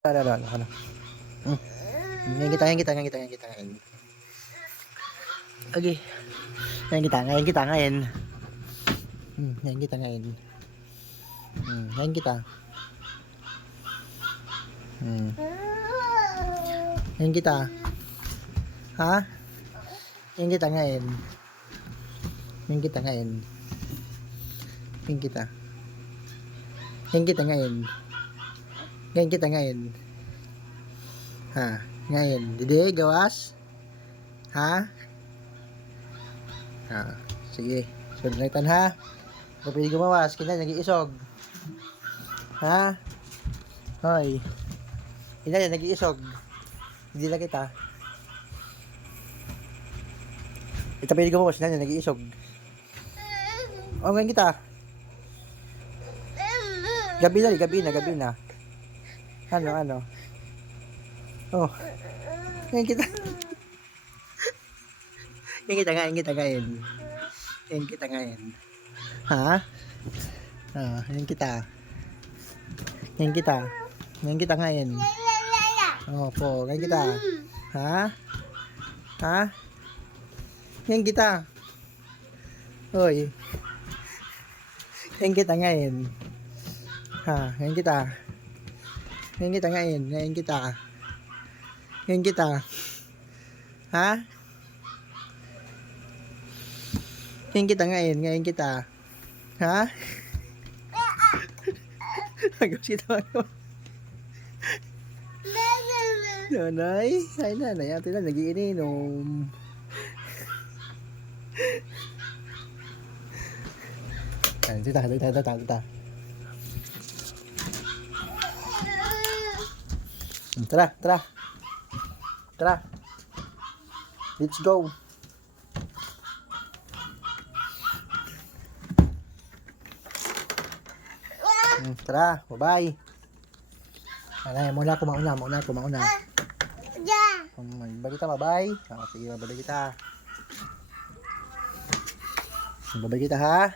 Ano. Ngayon kita, ngayon kita, ngayon kita, ngayon kita, ngayon. Okay. Ngayon kita, ngayon kita, ngayon. Ngayon kita, ngayon. Ngayon kita. Ngayon kita. Ha? Ngayon kita, ngayon. Ngayon kita, ngayon. Ngayon kita. Ngayon kita, ngayon. Ngayon kita, ngayon. Ha? Ngayon. Dede, gawas? Ha? Ha? Sige. Sunod ha? Kapag gumawas, kina nag-iisog. Ha? Hoy. Kina nag-iisog. Hindi na kita. Ito pa yung gumawas, kina nag-iisog. O, ngayon kita. Gabi na. Ano? Oh. Ngayon kita. Ngayon kita ngayon. Ngayon kita ngayon. Ha? Ngayon kita. Ngayon kita. Ngayon kita ngayon. Opo, ngayon kita. Ha? Ha? Ngayon kita. Hoy. Ngayon kita ngayon. Ha? Ngayon kita. Ngayon kita ngayon. Ngayon kita. Ngayon kita. Ha? Ngayon kita ngayon. Ngayon kita. Ha? Agos kita. Nanay. Ay nanay. Ate na nagiinom. Tita. Tara. Let's go. Tara, bye-bye. Ay, muna ako mauna. Balik kita, bye-bye. Sige, babalik kita. Babalik kita, ha?